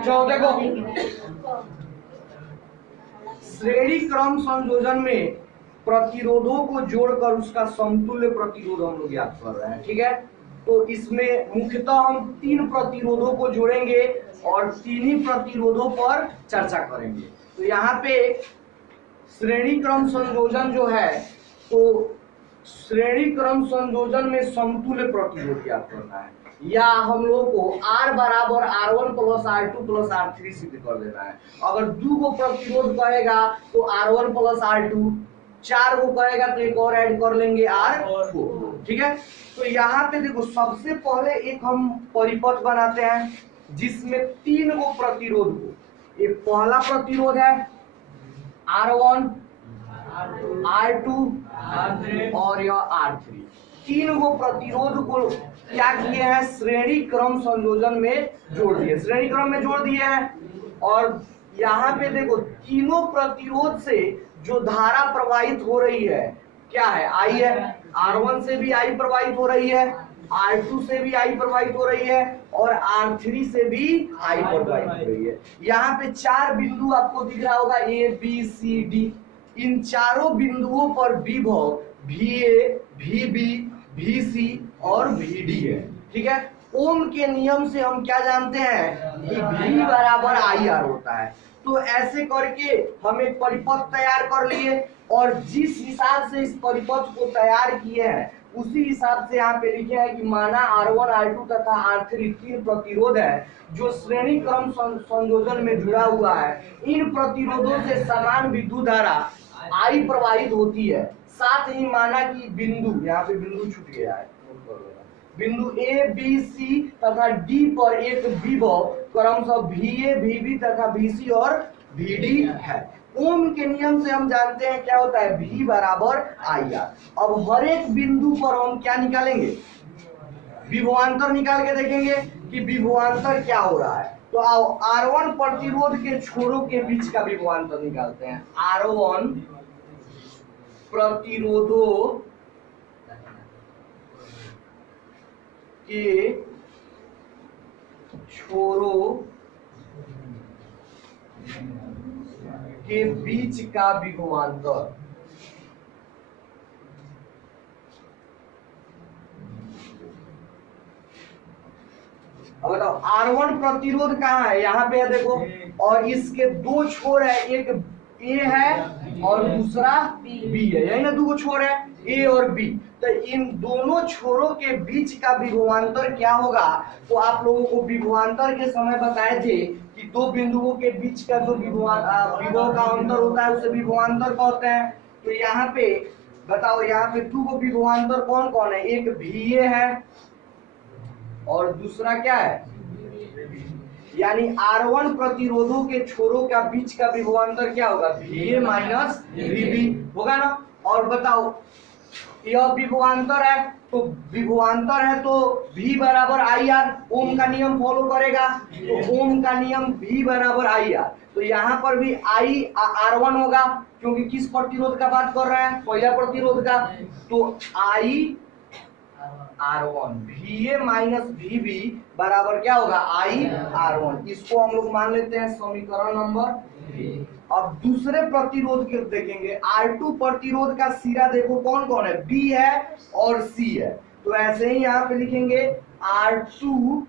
चलो देखो, श्रेणी क्रम संयोजन में प्रतिरोधों को जोड़कर उसका समतुल्य प्रतिरोध हम लोग याद कर रहे हैं। ठीक है, तो इसमें मुख्यतः हम 3 प्रतिरोधों को जोड़ेंगे और 3 ही प्रतिरोधों पर चर्चा करेंगे। तो यहाँ पे श्रेणी क्रम संयोजन जो है, तो श्रेणी क्रम संयोजन में समतुल्य प्रतिरोध याद करना है, या हम लोग को R बराबर R1 plus R2 plus R3 सिद्ध कर देना है। अगर 2 को प्रतिरोध कहेगा तो R1 प्लस R2, 4 को कहेगा तो एक और ऐड कर लेंगे R4। ठीक है, तो यहाँ पे देखो सबसे पहले एक हम परिपथ बनाते हैं जिसमें 3 को प्रतिरोध हो। एक पहला प्रतिरोध है R1, R2 और यह R3। 3 को प्रतिरोध को क्या किए हैं, श्रेणी क्रम संयोजन में जोड़ दिए, श्रेणी क्रम में जोड़ दिए हैं। और यहाँ पे देखो तीनों प्रतिरोध से जो धारा प्रवाहित हो रही है क्या है, I है। R1 से भी I प्रवाहित हो रही है, R2 से भी I प्रवाहित हो रही है और R3 से भी I प्रवाहित हो रही है। यहाँ पे 4 बिंदु आपको दिख रहा होगा, A B C D। इन चारों बिंदुओं पर विभव VA, VB, VC और VD है। ठीक है, ओम के नियम से हम क्या जानते हैं कि V बराबर IR होता है। तो ऐसे करके हम एक परिपथ तैयार कर लिए और जिस हिसाब से इस परिपथ को तैयार किए हैं उसी हिसाब से यहाँ पे लिखे हैं कि माना R1, R2 तथा R3 3 प्रतिरोध है जो श्रेणी क्रम संयोजन में जुड़ा हुआ है। इन प्रतिरोधों से समान विद्युत धारा I प्रवाहित होती है। साथ ही माना कि बिंदु, यहाँ पे बिंदु छूट गया है, बिंदु A, B, C तथा D पर एक विभव क्रमशः VA, VB तथा VC और VD है। ओम के नियम से हम जानते हैं क्या होता है, V बराबर IR। अब हर एक बिंदु पर हम क्या निकालेंगे, विभवांतर निकाल के देखेंगे कि विभवांतर क्या हो रहा है। तो आओ R1 प्रतिरोध के छोरों के बीच का विभवांतर निकालते हैं। R1 प्रतिरोधों के छोरों के बीच का विभवांतर। अब बताओ R1 प्रतिरोध कहाँ है, यहाँ पे है देखो, और इसके 2 छोर है, एक A है और दूसरा B है, यही ना 2 छोर है A और B। तो इन दोनों छोरों के बीच का विभवांतर क्या होगा, तो आप लोगों को विभवांतर के समय बताए थे कि 2 बिंदुओं के बीच का जो विभव का अंतर होता है उसे विभवांतर कहते हैं। तो यहाँ पे बताओ, यहाँ पे 2 को विभवांतर कौन कौन है, एक VA है और दूसरा क्या है, यानी R1 प्रतिरोधों के छोरों का बीच का विभवांतर क्या होगा, VA माइनस VB होगा ना। और बताओ यह विभवांतर है, तो विभवांतर है तो V बराबर IR, ओम का नियम फॉलो करेगा, तो ओम का नियम V बराबर IR। तो यहाँ पर भी R1 होगा क्योंकि किस प्रतिरोध का बात कर रहे हैं, पहला प्रतिरोध का। तो R1 VA माइनस VB बराबर क्या होगा, R1। इसको हम लोग मान लेते हैं समीकरण नंबर। अब दूसरे प्रतिरोध के देखेंगे, R2 प्रतिरोध का सिरा देखो कौन कौन है, B है और C है। तो ऐसे ही यहाँ पे लिखेंगे R2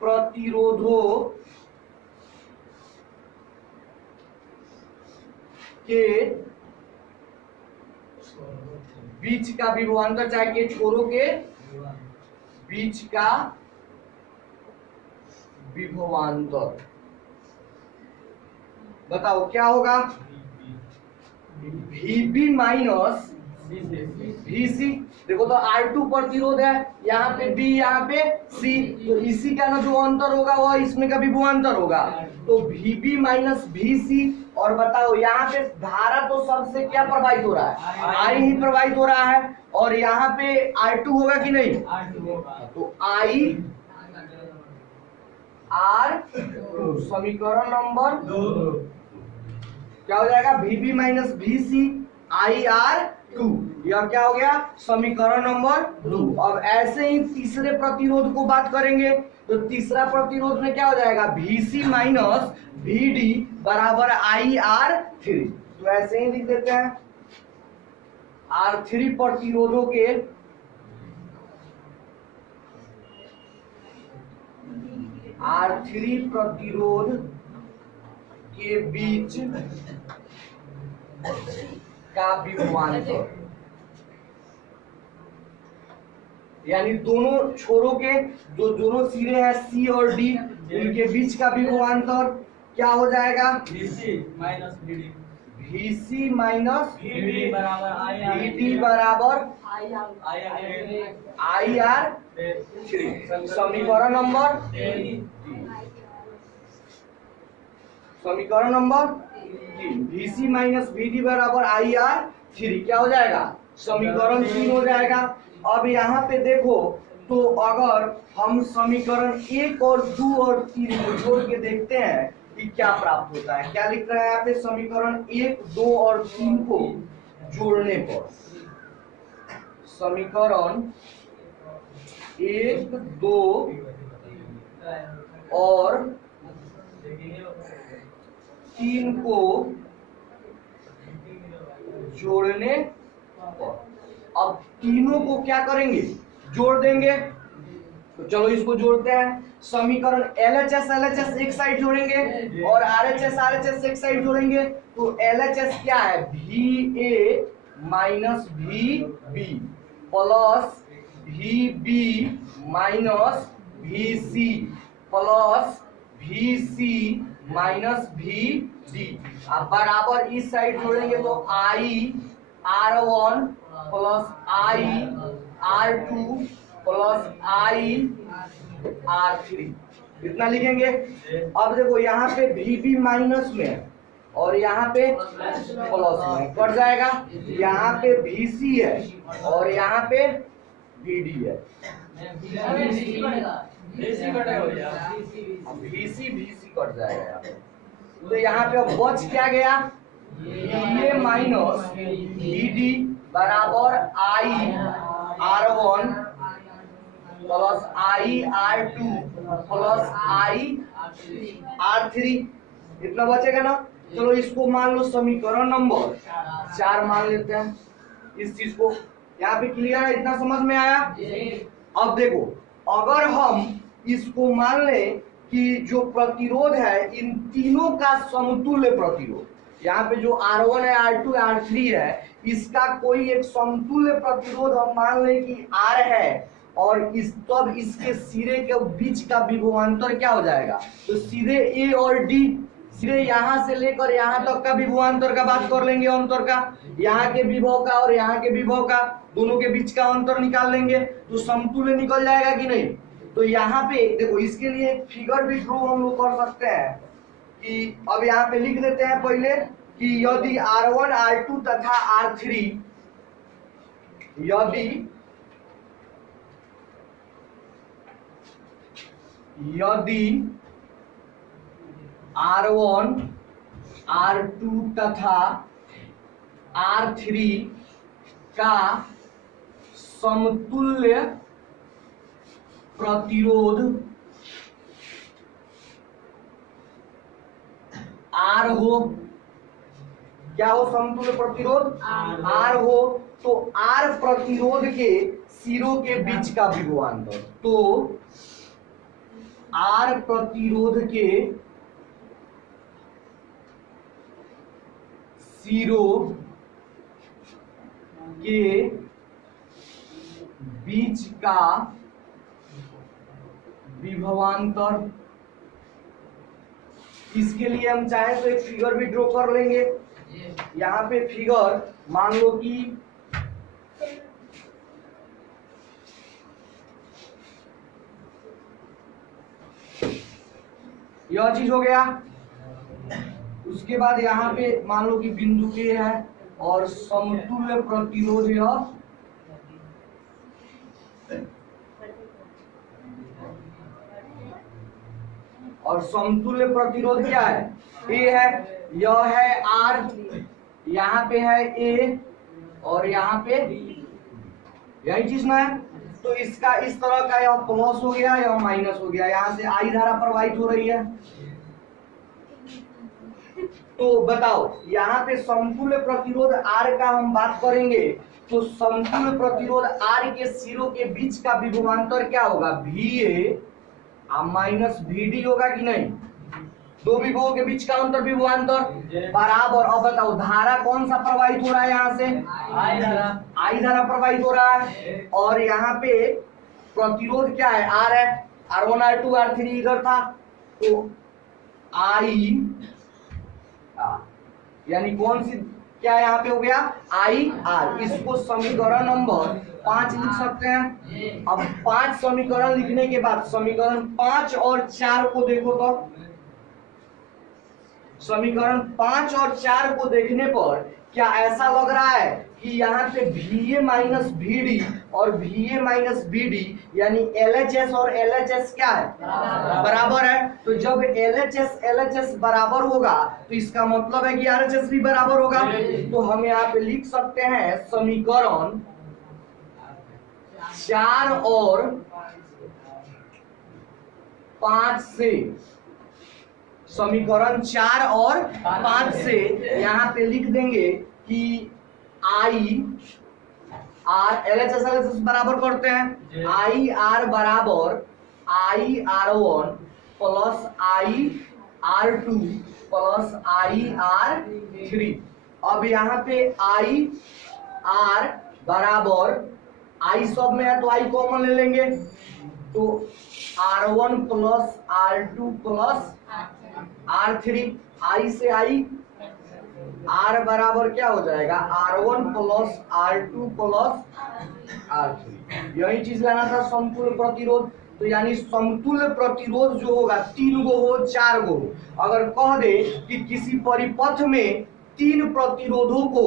प्रतिरोधों के बीच का विभवांतर, चाहे के छोरों के बीच का विभवांतर बताओ क्या होगा, VB माइनस VC। देखो तो R2 प्रतिरोध है, यहाँ पे B यहाँ पे C, तो इसी का ना जो अंतर होगा वह इसमें का विभवांतर होगा। तो VB माइनस VC। और बताओ यहाँ पे धारा तो सबसे क्या प्रवाहित हो रहा है, I ही प्रवाहित हो रहा है, और यहाँ पे R2 होगा कि नहीं, तो I R2 समीकरण नंबर क्या हो जाएगा, VB माइनस VC IR 2। यह क्या हो गया? समीकरण नंबर 2। अब ऐसे ही तीसरे प्रतिरोध को बात करेंगे तो तीसरा प्रतिरोध में क्या हो जाएगा? VC माइनस VD बराबर IR3। तो ऐसे ही लिख देते हैं R3 प्रतिरोधों के R3 प्रतिरोध के बीच का विभवांतर, यानी दोनों छोरों के जो दोनों सिरे हैं C और D, उनके बीच का विभवांतर क्या हो जाएगा? VC minus VD। VC minus VD बराबर VD बराबर IR3। समीकरण नंबर समीकरण नंबर 3। VC माइनस VD बराबर IR3 क्या हो जाएगा? समीकरण 3 हो जाएगा। अब यहाँ पे देखो तो अगर हम समीकरण 1 और 2 और 3 को जोड़ के देखते हैं कि क्या प्राप्त होता है। क्या लिख रहा है यहाँ पे? समीकरण 1, 2 और 3 को जोड़ने पर समीकरण 1, 2 और 3 को जोड़ने पर, अब तीनों को क्या करेंगे? जोड़ देंगे। तो चलो इसको जोड़ते हैं। समीकरण LHS एक साइड जोड़ेंगे और RHS एक साइड जोड़ेंगे। तो LHS क्या है? VA minus VB plus VB minus VC plus VC minus VD। अब बराबर इस साइड जोड़ेंगे तो I R1 plus I R2 plus I R3 इतना लिखेंगे। अब देखो यहाँ पे VB माइनस में है और यहाँ पे प्लस में, कट जाएगा। यहाँ पे VC है और यहाँ पे VD है। VC कट जाएगा यहाँ पे। तो यहाँ पे अब बच क्या गया? VA माइनस VD बराबर I R1 plus I R2 plus I R3 इतना बचेगा ना। चलो इसको मान लो समीकरण नंबर 4 मान लेते हैं इस चीज को। यहाँ पे क्लियर है? इतना समझ में आया? अब देखो अगर हम इसको मान लें कि जो प्रतिरोध है इन तीनों का समतुल्य प्रतिरोध, यहाँ पे जो R1 है, R2 है, R3 है, इसका कोई एक समतुल्य प्रतिरोध हम मान लें कि R है और इस तब इसके सिरे के बीच का विभवांतर क्या हो जाएगा? तो सीधे A और D, सीधे यहाँ से लेकर यहाँ तक का विभवांतर का बात कर लेंगे, अंतर का, यहाँ के विभव का और यहाँ के विभव का, दोनों के बीच का अंतर निकाल लेंगे तो समतुल्य निकल जाएगा कि नहीं। तो यहाँ पे देखो इसके लिए फिगर भी ड्रॉ हम लोग कर सकते हैं कि अब यहाँ पे लिख देते हैं पहले कि यदि R1, R2 तथा R3 यदि R1, R2 तथा R3 का समतुल्य प्रतिरोध R हो, क्या हो? समतुल्य प्रतिरोध R हो, तो R प्रतिरोध के सिरों के बीच का विभवांतर, तो R प्रतिरोध के सिरों के बीच का विभवांतर, इसके लिए हम चाहे तो एक फिगर भी ड्रॉ कर लेंगे। यहाँ पे फिगर मान लो कि यह चीज हो गया। उसके बाद यहाँ पे मान लो कि बिंदु A है और समतुल्य प्रतिरोध यह और समतुल्य प्रतिरोध क्या है? A है, यह है R, यहाँ पे है A और यहाँ पे यही चीज ना है। तो इसका इस तरह का यह प्लस हो गया, यह माइनस हो गया, यहाँ से आई धारा प्रवाहित हो रही है। तो बताओ यहाँ पे समतुल्य प्रतिरोध R का हम बात करेंगे तो समतुल्य प्रतिरोध R के सिरों के बीच का विभवांतर क्या होगा, VA माइनस VD होगा कि नहीं। दो विभवों के बीच का अंतर विभवांतर बराबर। अब बताओ धारा कौन सा प्रवाहित हो रहा है, यहाँ से आई धारा प्रवाहित हो रहा है और यहाँ पे प्रतिरोध क्या है, R है, R1 R2 R3 इधर था। तो I यानी कौन सी क्या यहाँ पे हो गया, IR। इसको समीकरण नंबर 5 लिख सकते हैं। अब 5 समीकरण लिखने के बाद समीकरण 5 और 4 को देखो तो समीकरण 5 और 4 को देखने पर क्या ऐसा लग रहा है कि यहाँ पे VA माइनस VD और VA माइनस BD यानी LHS और LHS क्या है, बराबर है। तो जब LHS LHS बराबर होगा तो इसका मतलब है कि RHS भी बराबर होगा। तो हम यहाँ पे लिख सकते हैं समीकरण 4 और 5 से, समीकरण 4 और 5 से यहाँ पे लिख देंगे कि आई आर LHS LHS बराबर करते हैं, आई आर बराबर आई R1 प्लस आई R2 प्लस आई R3। अब यहाँ पे आई आर बराबर आई सब में है तो आई कॉमन ले लेंगे, तो R1 plus R2 plus R3, आई से आई R बराबर क्या हो जाएगा, R1 plus R2 plus R3। यही चीज लाना था समतुल्य प्रतिरोध। तो यानी समतुल्य प्रतिरोध जो होगा 3 गो हो 4 गो हो, अगर कह दे कि किसी परिपथ में 3 प्रतिरोधों को,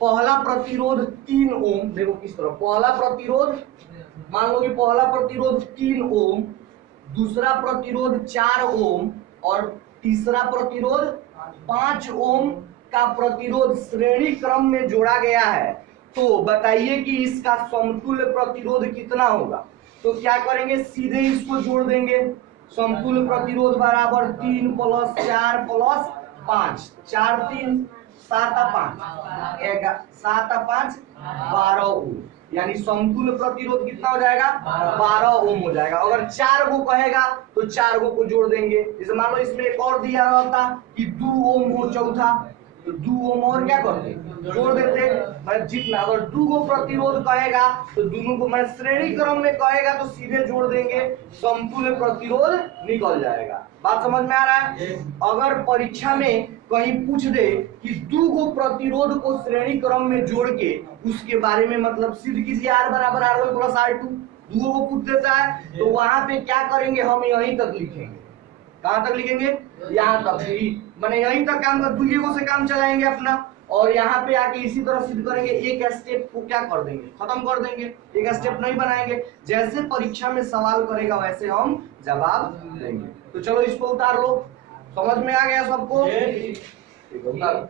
पहला प्रतिरोध 3 ओम, देखो किस तरह पहला प्रतिरोध, मान लो कि पहला प्रतिरोध 3 ओम, दूसरा प्रतिरोध 4 ओम और तीसरा प्रतिरोध 5 ओम का प्रतिरोध श्रेणी क्रम में जोड़ा गया है, तो बताइए कि इसका समतुल्य प्रतिरोध कितना होगा। तो क्या करेंगे, सीधे इसको जोड़ देंगे। समतुल्य प्रतिरोध बराबर 3 प्लस 4 प्लस 5, 4 3 7 5 7 5 12 ओम, यानी समतुल्य प्रतिरोध कितना हो जाएगा, 12 ओम हो जाएगा। अगर 4 गो कहेगा तो 4 गो को जोड़ देंगे। जैसे मान लो इसमें एक और दिया रहता कि 2 ओम हो चौथा, तो 2 ओम और क्या करते, जोड़ देते। मैं जितना, अगर 2 गो प्रतिरोध कहेगा तो दोनों को, मैं श्रेणी क्रम में कहेगा तो सीधे जोड़ देंगे, समतुल्य प्रतिरोध निकल जाएगा। बात समझ में आ रहा है। अगर परीक्षा में कहीं पूछ दे कि 2 गो प्रतिरोध को श्रेणी क्रम में जोड़ के उसके बारे में मतलब सिद्ध कीजिए, R बराबर R1 प्लस R2, 2 को पूछ देता है, तो वहां पे क्या करेंगे, हम यहीं तक लिखेंगे। कहां तक लिखेंगे, यहाँ तक ही, मैंने यहीं तक काम कर, 2 गो से काम चलाएंगे अपना, और यहाँ पे आके इसी तरह सिद्ध करेंगे। एक स्टेप को क्या कर देंगे, खत्म कर देंगे, एक स्टेप नहीं बनाएंगे। जैसे परीक्षा में सवाल करेगा वैसे हम जवाब देंगे। तो चलो इसको उतार लो, समझ में आ गया सबको, ठीक है उतारो।